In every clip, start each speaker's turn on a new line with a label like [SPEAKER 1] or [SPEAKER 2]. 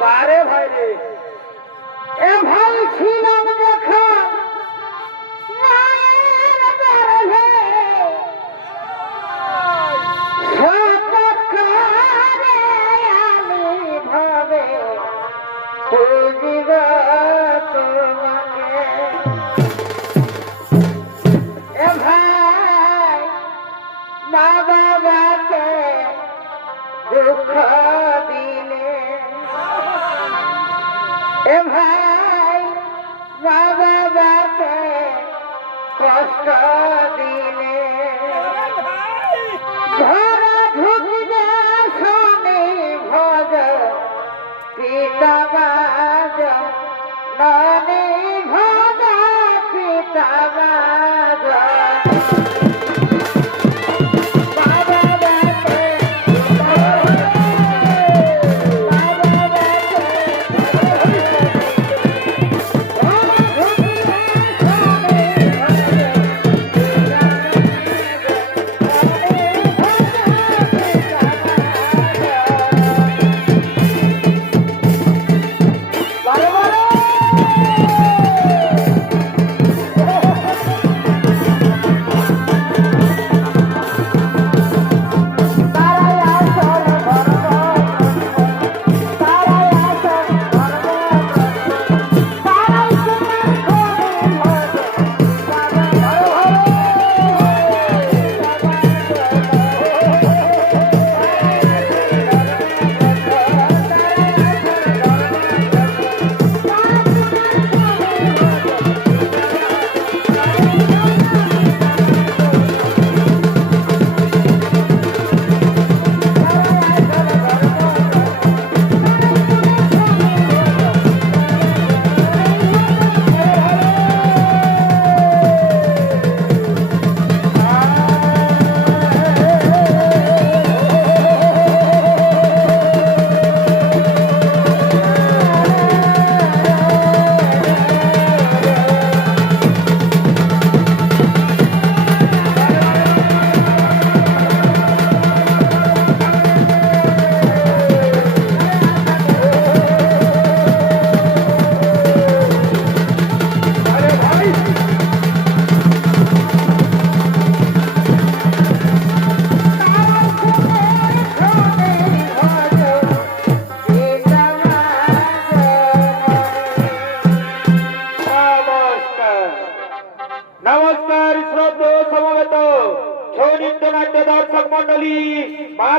[SPEAKER 1] বারে ভাই রে এ ভাই ছিলাম দিলে এ ভাই মা কষ্ট দিলে।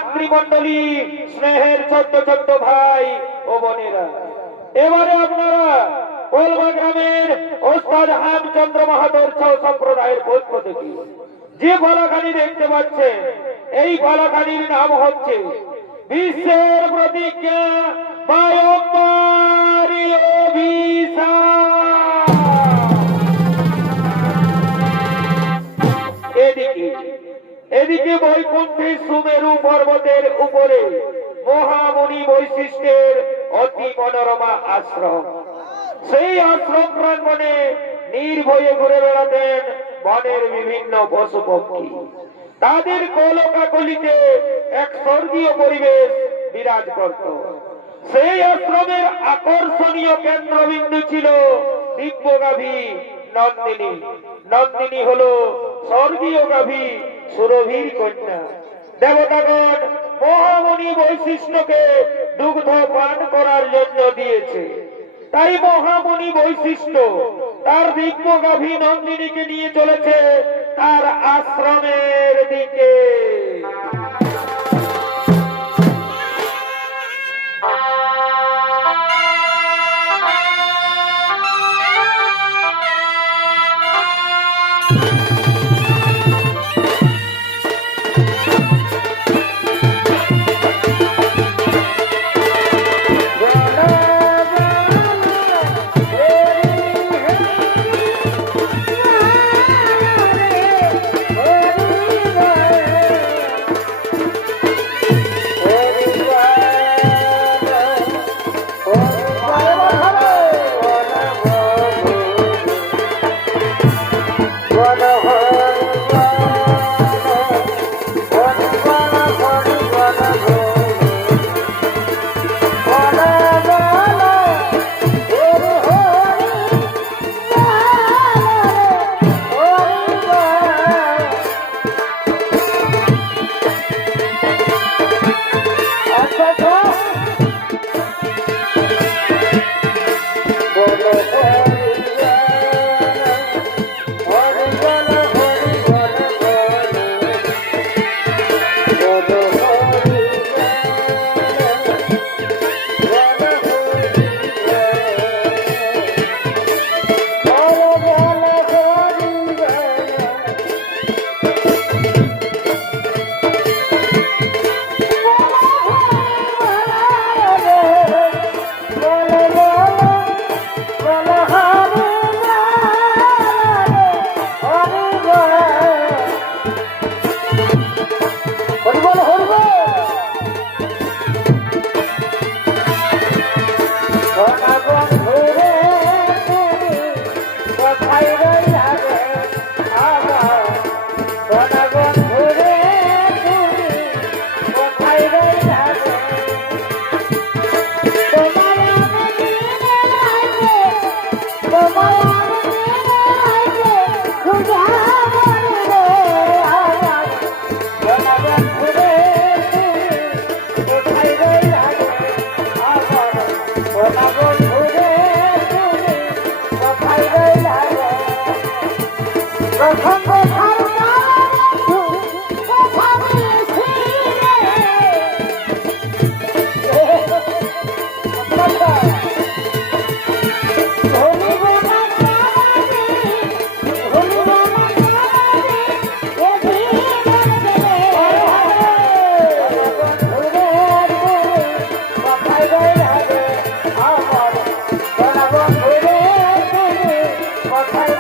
[SPEAKER 1] মাতৃমন্ডলী স্নেহের ছোট্ট ছোট্ট ভাই ও বোনেরা। এবারে আপনারা কলবা গ্রামের ওস্তাদ হামচন্দ্র মাহাতোর চৌ সম্প্রদায়ের পক্ষ থেকে যে গলাখানি দেখতে পাচ্ছেন, এই গলাখানির নাম হচ্ছে বিশ্বের প্রতিজ্ঞা বায়ম্বারি এদিকে বৈকুণ্ঠের সুমেরু পর্বতের উপরে মহামণি বৈশিষ্ট্যের অতি মনোরমা আশ্রম। সেই আশ্রম প্রাঙ্গণে নির্ভয়ে ঘুরে বেড়াতেন বনের বিভিন্ন পশু পক্ষী। তাদের কলকাকলিতে এক স্বর্গীয় পরিবেশ বিরাজ করত। সেই আশ্রমের আকর্ষণীয় কেন্দ্রবিন্দু ছিল দিব্যগাভী নন্দিনী। নন্দিনী হলো স্বর্গীয় গাভী সুরভীর কন্যা। দেবতাগণ, মহামণি বৈশিষ্ট্যকে দুগ্ধ পান করার জন্য দিয়েছে। তাই মহামণি বৈশিষ্ট্য, তার দিব্য গাভী নন্দিনীকে নিয়ে চলেছে তার আশ্রমের দিকে। Come on, come on. Thank you.